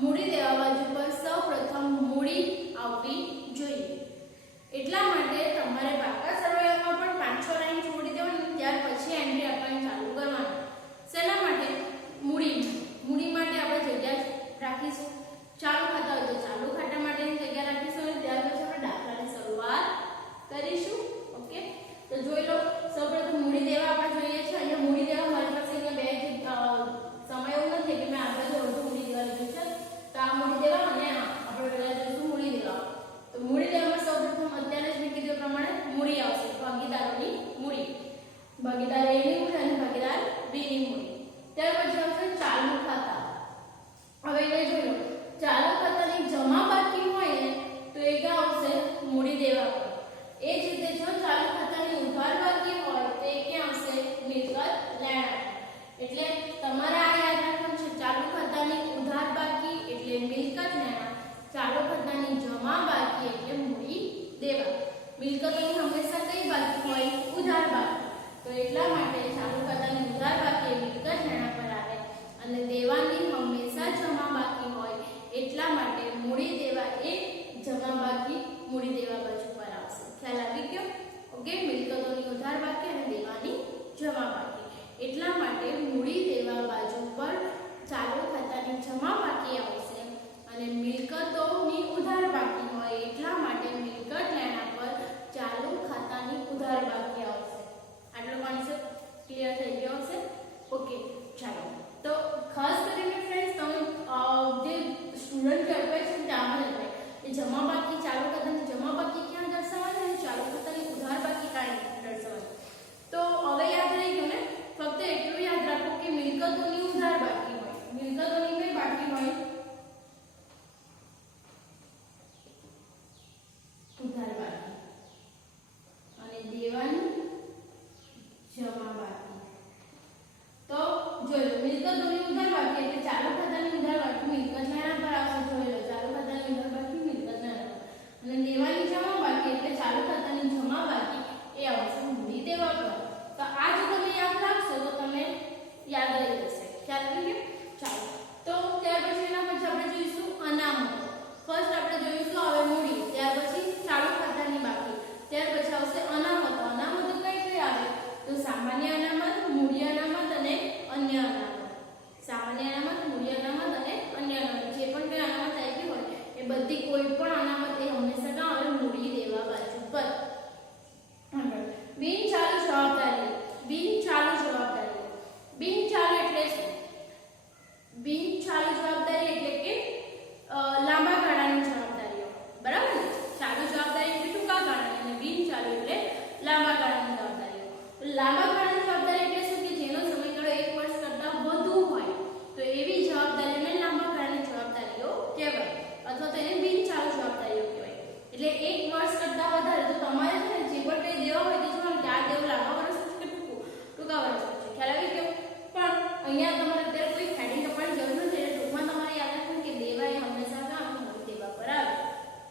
મૂડી દેવા બાજુ પર સૌપ્રથમ મૂડી આવવી જોઈએ। એટલા માટે તમારે પાકા સરવાળામાં પણ 5-6 લાઈન છોડી દેવાની, ત્યાર પછી એન્ટ્રી આપવાની ચાલુ કરવાની। શેના માટે? મૂડી માટે આપણે જગ્યા રાખીશું। ચાલુ ખાતા હોય તો ચાલુ ખાતા માટેની જગ્યા રાખીશું અને ત્યાર પછી આપણે દાખલાની શરૂઆત કરીશું। ઓકે, તો જોઈ લો, સૌપ્રથમ મૂડી દેવા આપણે જોઈએ છે। અહીંયા મૂડી દેવા મારી પાસે અહીંયા બે સમય એવું નથી કે મેં આગળ જો બધું મૂડી દેવા લીધું છે, તો આ મૂડી દેવા અને આપણે પહેલા જોઈશું મૂડી દેવા। તો મૂડી દેવામાં સૌપ્રથમ અત્યારે જ મેં કીધું પ્રમાણે મૂડી આવશે, ભાગીદારોની મૂડી, ભાગીદાર A ની મૂડી અને ભાગીદાર B ની મૂડી। ત્યાર પછી આવશે ચાલુ ખાતા। હવે એ જોઈ લો, ચાલુ ખાતાની જમા બાકી હોય ને તો એ ક્યાં આવશે? મૂડી દેવા પર। એ જ રીતે જો ચાલુ ખાતાની ઉધાર બાકી હોય તો એ ક્યાં આવશે? મિલકત લેણા। એટલે તમારે આ યાદ રાખવાનું છે, ચાલુ ખાતાની ઉધાર બાકી એટલે મિલકત લેણા, ચાલુ ખાતાની જમા બાકી એટલે મૂડી દેવા। મિલકતોની હંમેશા કઈ બાકી હોય? ઉધાર બાકી। તો એટલા માટે ચાલુ ખાતાની ઉધાર બાકી એ મિલકત લેણા પર આવે અને દેવાની હંમેશા જમા બાકી હોય, એટલા માટે મૂડી દેવા એ જમા બાકી મૂડી દેવા બાજુ પર આવશે। ખ્યાલ આવી ગયો? ઓકે, મિલકતોની ઉધાર બાકી અને દેવાની જમા બાકી, એટલા માટે મૂડી દેવા બાજુ પર ચાલુ ખાતાની જમા બાકી આવશે અને મિલકતોની ઉધાર બાકી હોય, એટલા માટે મિલકત લેણા પર ચાલુ ખાતાની ઉધાર બાકી આવશે। આટલો કોન્સેપ્ટ ક્લિયર થઈ ગયો હશે? ઓકે, ચાલો તો ખાસ કરીને ફ્રેન્ડ્સ તમે જે સ્ટુડન્ટ કરતા છે ત્યાં જ રહે કે જમા બાકી, ચાલુ ખાતાની જમા બાકી ક્યાં દર્શાવવાની અને ચાલુ ખાતાની ઉધાર બાકી ક્યાં દર્શાવવાની। તો હવે યાદ રહી ગયું ને? ફક્ત એટલું યાદ રાખો કે મિલકતોની ઉધાર બાકી હોય, મિલકતોની કઈ બાકી હોય? ઉધાર બાકી, અને દેવાની જમા બાકી। તો જોઈ લો, મિલકતોની ઉધાર બાકી એટલે ચાલુ ખાતાની ઉધાર બાકી મિલકત લેણા પર આવશે। જોઈ લો, ચાલુ ખાતાની ઉધાર બાકી મિલકત લેણા પર, અને દેવાની જમા બાકી એટલે ચાલુ ખાતાની જમા બાકી એ આવશે મૂડી દેવા પર। તો આ જો તમે યાદ રાખશો તો તમે યાદ રહી જશે। ખ્યાલ આવી ગયો? ચાલો, તો ત્યાર પછી એના પછી આપણે જોઈશું અનામત। ફર્સ્ટ આપણે જોઈશું હવે મૂડી, ત્યાર પછી ચાલુ ખાતાની બાકી, ત્યાર પછી આવશે અનામત। અનામતો કઈ કઈ આવે? તો સામાન્ય અનામત, મૂડી અનામત અને અન્ય અનામત। સામાન્ય અનામત, મૂડી અનામત અને અન્ય અનામત, જે પણ કઈ અનામત આવી હોય એ બધી કોઈ પણ અનામત એ હંમેશા ક્યાં આવે? મૂડી દેવા બાજુ પર। બિનચાલુ જવાબદારી, બિનચાલુ જવાબદારી, બિનચાલુ એટલે શું? બિનચાલુ જવાબદારી એટલે કે લાંબા ગાળાની જવાબદારીઓ, બરાબર ને? ચાલુ જવાબદારી એટલે ટૂંકા ગાળાની અને બિનચાલુ એટલે લાંબા ગાળાની જવાબદારીઓ। લાંબા ગાળાની જવાબદારી એટલે શું? કે જેનો સમયગાળો 1 વર્ષ કરતા વધુ હોય તો એવી જવાબદારીને લાંબા ગાળાની જવાબદારીઓ કહેવાય, અથવા તો એને બિનચાલુ જવાબદારીઓ કહેવાય। એટલે 1 વર્ષ કરતા વધારે તો તમારે છે ને જે પણ કઈ દેવા હોય તે જોવાનું કે આ દેવું લાંબા વર્ષ કે ટૂંકા વર્ષ છે। ખ્યાલ આવી ગયો? પણ અહીંયા તમારે અત્યારે કોઈ હેડિંગ આપવાની જરૂર નથી, એટલે ટૂંકમાં તમારે યાદ રાખવું કે દેવા એ હંમેશા મૂડી દેવા પર આવે।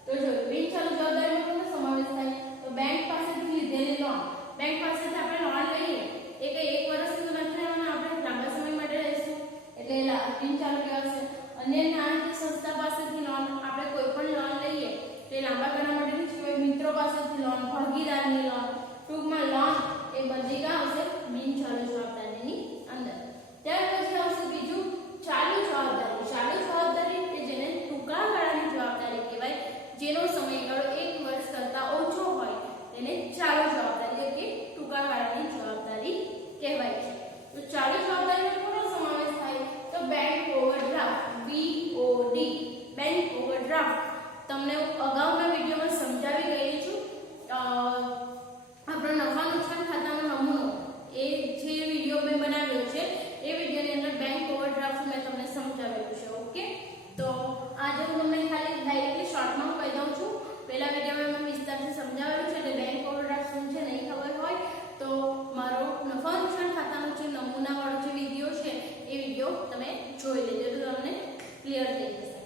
તો જો બિનચાલુ જવાબદારીનો કોનો સમાવેશ થાય? તો બેંક પાસેથી લીધેલી લોન, બેંક પાસેથી આપણે લોન લઈએ એ કઈ 1 વર્ષથી નથી લેવાના, આપણે લાંબા સમય માટે લઈશું એટલે બિનચાલુ કહેવાશે। અન્ય નાણાકીય સંસ્થા પાસેથી લોન, આપણે કોઈ પણ લોન લઈએ તો એ લાંબા ગાળા માટેની છે। મિત્રો પાસેથી લોન, ભાગીદારની લોન, ટૂંકમાં લોન એ બધી ક્યાં આવશે? બિનચાલુ જવાબદારીની અંદર। ત્યાર પછી આવશે બીજું ચાલુ જવાબદારી। ચાલુ જવાબદારી કે જેને ટૂંકા ગાળાની જવાબદારી કહેવાય, જેનો સમયગાળો 1 વર્ષ કરતા ઓછો હોય તેને ચાલુ જવાબદારી કે ટૂંકા ગાળાની જવાબદારી કહેવાય છે। તો ચાલુ જવાબદારીનો કોનો સમાવેશ થાય? તો bank overdraft, BOD, bank overdraft તમને અગાઉના વિડીયોમાં સમજાવી ગઈ છું। આપણો નફા નુકસાન ખાતાનો નમૂનો એ જે વિડીયો મેં બનાવ્યો છે એ વિડીયોની અંદર બેંક ઓવરડ્રાફ્ટ મેં તમને સમજાવેલું છે। ઓકે, તો આજે હું તમને ખાલી ડાયરેક્ટલી શોર્ટમાં કહી દઉં છું। પહેલા વિડીયોમાં મેં વિસ્તારથી સમજાવેલું છે, એટલે બેંક ઓવરડ્રાફ્ટ શું છે નહીં ખબર હોય તો મારો નફા નુકસાન ખાતાનો જે નમૂનાવાળો જે વિડીયો છે એ વિડીયો તમે જોઈ લેજો તો તમને ક્લિયર થઈ જશે।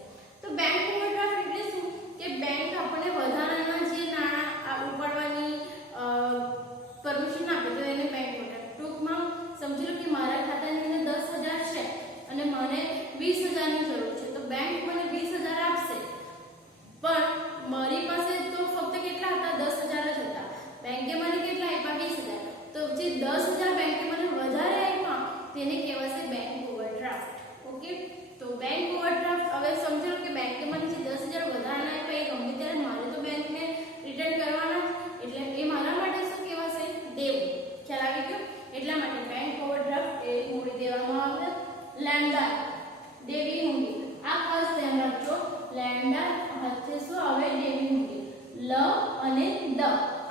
તો બેંક ઓવરડ્રાફ્ટ એટલે શું? કે બેંક આપણને વધારાના જે નાણાં ઉપાડવાની પરમિશન આપે તો એને બેંક ઓવરડ્રાફ્ટ। ટૂંકમાં સમજી લો કે મારા ખાતાની અંદર 10,000 છે અને મને 20,000 ની જરૂર છે, તો બેંક મને લેન્ડર સાથે શું આવે દેવી મૂડી લ અને દ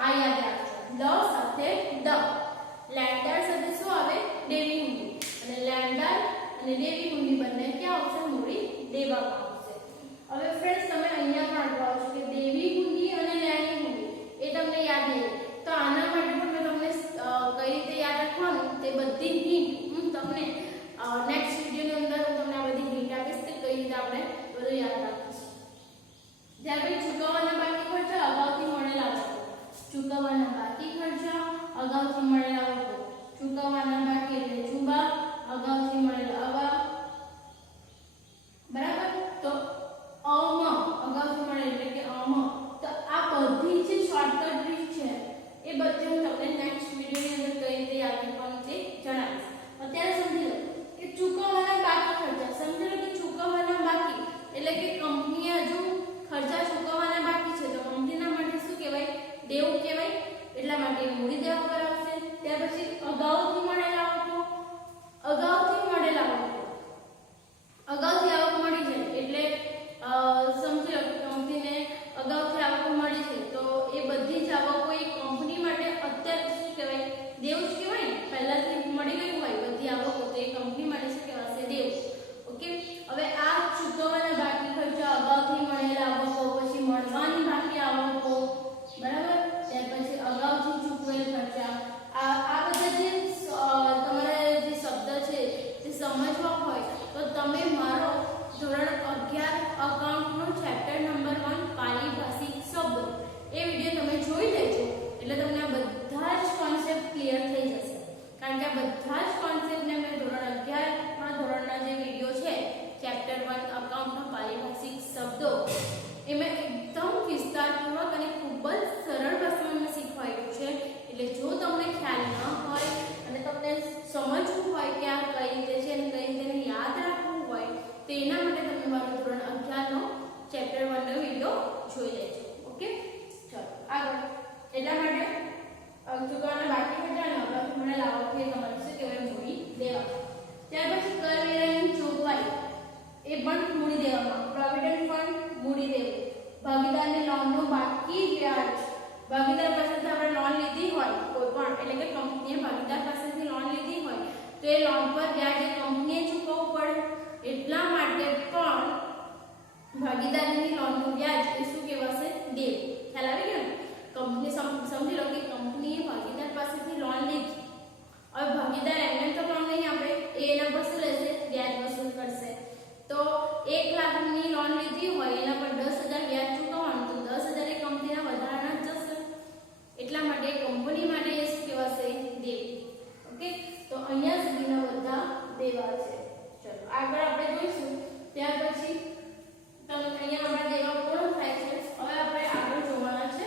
આ યાદ રાખજો લ સાથે દ લેન્ડર સાથે શું આવે દેવી મૂડી અને લેન્ડર અને દેવી મૂડી બંને ક્યાં આવશે મૂડી દેવામાં આવશે હવે ફ્રેન્ડ્સ તમે અહીંયા પણ અટવાઓ છો કે દેવી મૂડી અને લેણી મૂડી એ તમને યાદ નહીં તો આના માટે પણ મેં તમને કઈ રીતે યાદ રાખવાનું તે બધી હિન્ટ હું તમને નેક્સ્ટ વિડિયોની અંદર હું તમને આ બધી હિન્ટ આપીશ કે કઈ રીતે આપણે બધું યાદ રાખીશું ત્યાર પછી ચૂકવવાના બાકી ખર્ચા અગાઉથી મળેલા આવકો ચૂકવવાના બાકી ખર્ચા અગાઉથી મળેલા આવકો ચૂકવવાના બાકી એટલે ચૂબા અગાઉથી મળેલા અવા બરાબર તો અગાઉથી મળે એટલે કે તો આ બધી જે શોર્ટકટ ટ્રીક છે એ બધી હું તમને નેક્સ્ટ વિડિયોની અંદર કઈ રીતે યાદ રાખવાનું તે જણાવીશ અત્યારે સમજી લો કે ચૂકવવાના બાકી ખર્ચા સમજી લો કે ચૂકવવાના બાકી એટલે કે કંપનીએ હજુ ખર્ચા ચૂકવવાના બાકી છે તો કંપનીના માટે શું કહેવાય દેવું કહેવાય એટલા માટે મૂડી દેવા કરાવશે ત્યાર પછી અગાઉથી મળેલા આવકો અગાઉથી આવક મળી જાય એટલે સમજી લો કે કંપનીને અગાઉથી આવક મળી છે તો એ બધી જ આવકો એ કંપની માટે અત્યારે શું કહેવાય દેવું જ કહેવાય ને પહેલાથી મળી ગયું હોય બધી આવકો તો એ કંપની માટે શું કહેવાશે દેવું ઓકે હવે આ ચૂકવવાના બાકી ખર્ચા અગાઉથી મળેલા આવકો પછી મળવાની બાકી આવકો બરાબર ત્યાર પછી અગાઉથી ચૂકવેલ ખર્ચા આ બધા જે તમારે જે શબ્દ છે તે સમજવા હોય તો તમે મારો ધોરણ 11 અકાઉન્ટનો ચેપ્ટર નંબર 1 પારિભાષિક શબ્દ એ વિડિયો તમે જોઈ લેજો એટલે તમને આ બધા જ કોન્સેપ્ટ ક્લિયર થઈ જશે કારણ કે આ બધા જ કોન્સેપ્ટને મેં ધોરણ 11 માં ધોરણના જે વિડિયો છે ચેપ્ટર 1 અકાઉન્ટનો પારિભાષિક શબ્દો એ મેં એકદમ વિસ્તારપૂર્વક અને ખૂબ જ સરળ ભાષામાં મેં શીખવાડ્યું છે એટલે જો તમને ખ્યાલ ન હોય અને તમને સમજવું હોય કે આ કઈ રીતે છે અને કઈ રીતે યાદ રાખવું હોય તો એના માટે તમે મારો ધોરણ 11 નો ચેપ્ટર 1 નો વિડિયો જોઈ લેજો ઓકે ચલો આગળ એટલા માટે ચૂકવવાના બાકી ખર્ચા અને અગાઉથી મળેલા આવકથી તમારે શું કહેવાય મૂડી દેવા ત્યાર પછી કરવેરાની જોગવાઈ એ પણ મૂડી દેવામાં પ્રોવિડન્ટ ફંડ મૂડી દેવું ભાગીદારની લોનનો બાકી વ્યાજ ભાગીદાર પાસેથી આપણે લોન લીધી હોય કોઈ પણ એટલે કે કંપનીએ ભાગીદાર પાસેથી લોન લીધી હોય તો એ લોન પર વ્યાજ એ કંપનીએ ચૂકવવું પડે એટલા માટે પણ ભાગીદારની લોનનું વ્યાજ એ શું કહેવાશે દેવું ખ્યાલ આવી ગયો ને કંપની સમજી લો કે કંપનીએ ભાગીદાર પાસેથી લોન લીધી હવે ભાગીદાર એમને તો લોન નહીં આપે એ એના પર શું લેશે વ્યાજ વસૂલ કરશે તો 1 લાખની લોન લીધી હોય એના પર 10,000 વ્યાજ ચૂકવવાનું તો 10,000 એ કંપનીના વધારાના જ જશે એટલા માટે કંપની માટે એ શું કહેવાશે દેવું ઓકે તો અહીંયા સુધીના બધા દેવા છે ચલો આગળ આપણે જોઈશું ત્યાર પછી તમને અહીંયા આપણા દેવા પૂર્ણ થાય છે હવે આપણે આગળ જોવાના છે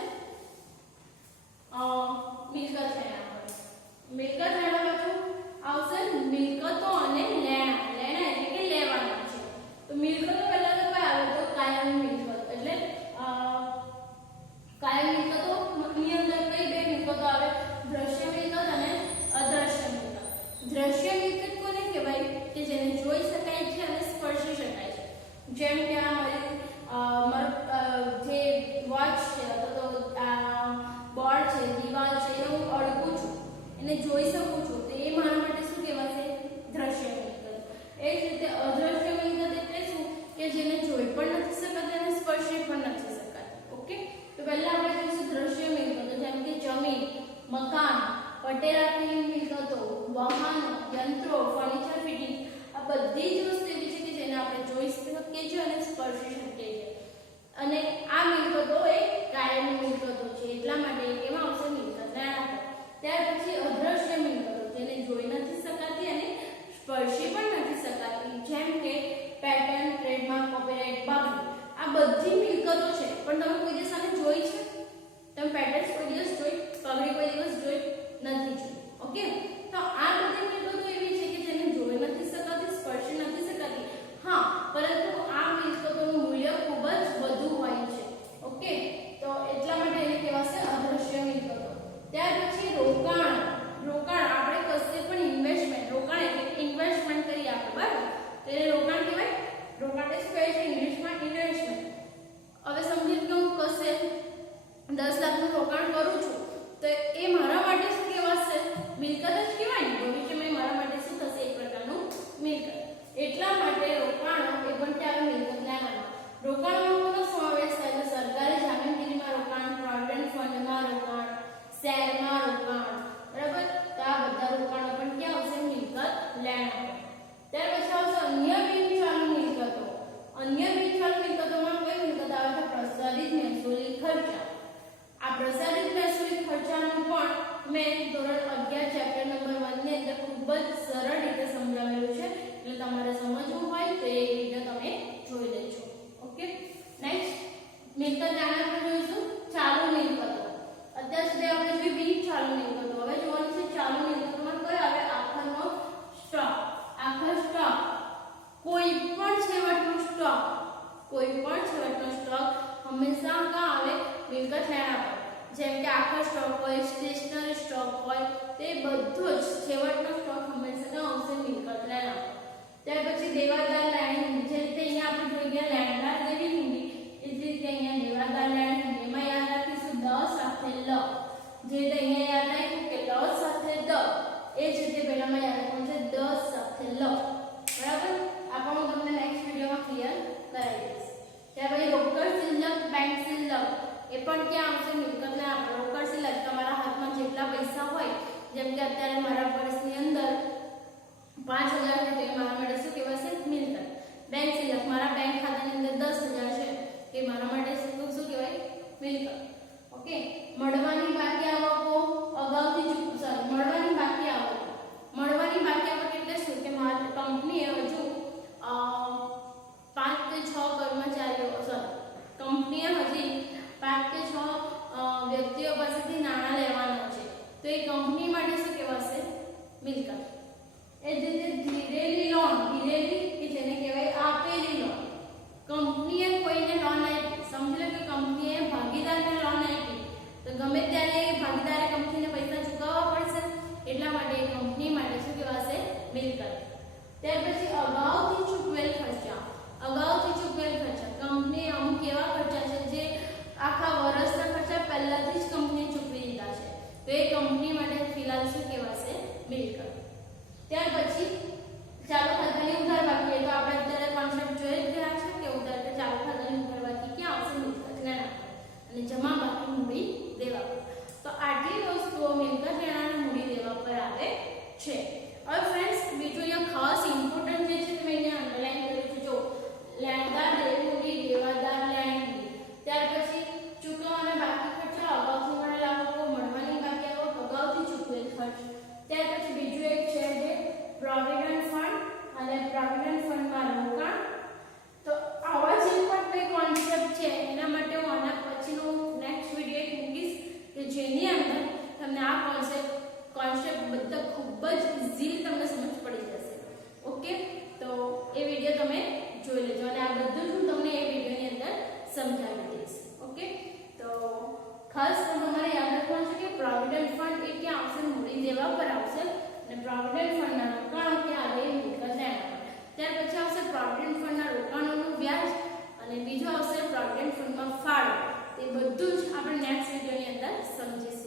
મિલકત લેણા બાજુ આવશે મિલકતો અને લેણા એટલે કે લેવાના છે તો મિલકતો પહેલા તો કઈ આવે તો કાયમી મિલકત એટલે કાયમી મિલકતો ની અંદર કઈ બે મિલકતો આવે દ્રશ્ય મિલકત અને અદ્રશ્ય મિલકત દ્રશ્ય મિલકત કોને કહેવાય કે જેને જોઈ શકાય છે અને સ્પર્શી શકાય છે જેમ કે આ જે વોચ છે અથવા તો બોર્ડ છે દીવાલ છે એ હું અડકું છું એને જોઈ શકું છું તો એ મારા માટે શું કહેવાશે દ્રશ્ય મિલકત એ જ રીતે અદ્રશ્ય મિલકત એટલે શું કે જેને જોઈ પણ નથી શકાતી અને સ્પર્શી પણ નથી શકાતી ઓકે તો પહેલા આપણે જોઈશું દ્રશ્ય મિલકતો જેમ કે જમીન મકાન પટેલાની મિલકતો વાહનો યંત્રો ફર્નિચર ફિટિંગ આ બધી જ વસ્તુ એવી છે કે જેને આપણે જોઈ શકીએ છીએ અને સ્પર્શી શકીએ છીએ અને આ મિલકતો એ કાયમી મિલકતો છે એટલા માટે એમાં આવશે મિલકત લેણા ત્યાર પછી અદ્રશ્ય મિલકતો જેને જોઈ નથી શકાતી અને સ્પર્શી પણ નથી શકાતી જેમ કે પેટન્ટ ટ્રેડમાર્ક કોપીરાઇટ બાકી આ બધી મિલકતો છે પણ તમે કોઈ દિવસ આને જોઈ છે તમે પેટન્ટ કોઈ દિવસ જોઈ પગડી કોઈ દિવસ જોઈ નથી જોઈ ઓકે તો આ બધી મિલકતો એવી છે કે જેને જોઈ નથી શકાતી સ્પર્શી નથી શકાતી હા પરંતુ આ મિલકતોનું મૂલ્ય ખૂબ જ સરળ રીતે સમજાવેલું છે, એટલે તમારે સમજવું હોય તો એ વિડીયો તમે જોઈ લેજો. ઓકે, નેક્સ્ટ મિલકત જાણવા પર જોઈશું ચાલુ મિલકતો. અત્યાર સુધી આપણે જોઈ બિન ચાલુ મિલકતો. હવે જોવાનું છે ચાલુ મિલકતોમાં કયો આવે? આખરનો સ્ટોક. આખર સ્ટોક કોઈ પણ છેવટનો સ્ટોક, કોઈ પણ છેવટનો સ્ટોક હંમેશા ક્યાં આવે? મિલકત લેણા પર. જેમ કે આખર સ્ટોક હોય, સ્ટેશનરી સ્ટોક હોય, તે બધો જ છેવટનો સ્ટોક હંમેશા ક્યાં આવશે? મિલકત લેણા પર. ત્યાર પછી દેવાદાર લેણી, જે રીતે અહીંયા આપણે જોઈ ગયા લેણદાર દેવી હુંડી, એ જ રીતે અહીંયા દેવાદાર લેણી હુંડી. એમાં યાદ રાખીશું દ સાથે લ. જે રીતે અહીંયા યાદ રાખ્યું કે લ સાથે દ, એ જ રીતે પહેલામાં યાદ રાખવાનું છે દ સાથે લ. બરાબર? આ પણ હું તમને નેક્સ્ટ વિડીયોમાં ક્લિયર કરાવી દઈશ. ત્યાર પછી રોકડ શિલ્લક, બેંક શિલ્લક, એ પણ ક્યાં આવશે? મિલકત લેણા પર. રોકડ શિલ્લક તમારા હાથમાં જેટલા પૈસા હોય, જેમ કે અત્યારે મારા પર્સની અંદર 5000 છે, તો એ મારા માટે શું કહેવાશે? મિલકત. બેંક શિલ્લક, મારા બેંક ખાતાની અંદર 10000 છે, એ મારા માટે શું કહેવાય? મિલકત. ઓકે, મળવાની બાકી આવકો અગાઉથી મળવાની બાકી આવકો. મળવાની બાકી આવક એટલે શું? કે મારી કંપનીએ હજુ 5 કે 6 કર્મચારીઓ કંપનીએ હજી 5 કે 6 વ્યક્તિઓ પાસેથી નાણાં લેવાના છે, તો એ કંપની માટે શું કહેવાશે? મિલકત. એ જ રીતે ધીરેલી લોન, ધીરેલી કે જેને કહેવાય આપેલી લોન. કંપનીએ કોઈને લોન આપી, સમજી લો કે કંપનીએ ભાગીદારને લોન આપી, તો ગમે ત્યારે ભાગીદારે કંપનીને પૈસા ચૂકવવા પડશે, એટલા માટે એ કંપની માટે શું કહેવાશે? મિલકત. ત્યાર પછી અગાઉથી ચૂકવેલ ખર્ચા. અગાઉથી ચૂકવેલ ખર્ચા, કંપની અમુક એવા ખર્ચા છે જે આખા વર્ષના ખર્ચા પહેલાથી જ કંપનીએ ચૂકવી દીધા છે, તો એ કંપની માટે ફિલહાલ શું કહેવાશે? મિલકત. ત્યાર પછી ચાલુ ખાતાની ઉધાર બાકી. તો આપણે અત્યારે કોન્સેપ્ટ જોઈ જ ગયા છે કે ઉધાર કે ચાલુ ખાતાની ઉધાર બાકી ક્યાં આવશે? મિલકત લેણા પર. અને જમા બાકી મૂડી દેવા પર. તો આટલી વસ્તુઓ મિલકત લેણા અને મૂડી દેવા પર આવે છે. હવે ફ્રેન્ડ્સ, બીજું અહીંયા ખાસ ઇમ્પોર્ટન્ટ જે છે મેં અહીંયા અંડરલાઈન કર્યું છે. જો લેણદાર દેવી મૂડી, દેવાદાર લેણી મૂડી. ત્યાર પછી ચૂકવવાના બાકી ખર્ચા, અગાઉથી મળેલા આવકો, મળવાની બાકી આવક, અગાઉથી ચૂકવેલ ખર્ચ. ત્યાર પછી બીજું એક છે જે પ્રોવિડન્ટ ફંડ અને પ્રોવિડન્ટ ફંડમાં રોકાણ. તો આવા જે પણ કંઈ કોન્સેપ્ટ છે એના માટે હું આના પછીનો નેક્સ્ટ વિડીયો એક મૂકીશ કે જેની અંદર તમને આ કોન્સેપ્ટ બધા ખૂબ જ ઇઝીલી તમને સમજ પડી જશે. ઓકે, તો એ વિડીયો તમે જોઈ લેજો અને આ બધું જ હું તમને એ વિડીયોની અંદર સમજાવી દઈશ. ઓકે, તો ખાસ તમારે યાદ રાખવાનું છે કે પ્રોવિડન્ટ ફંડ એ ક્યાં આવશે? મૂડી દેવા પર આવશે. અને પ્રોવિડન્ટ ફંડના રોકાણો ક્યાં આવે? મિલકત લેણા પર. ત્યાર પછી આવશે પ્રોવિડન્ટ ફંડના રોકાણોનું વ્યાજ અને બીજું આવશે પ્રોવિડન્ટ ફંડમાં ફાળો. તે બધું જ આપણે નેક્સ્ટ વિડીયોની અંદર સમજીશું.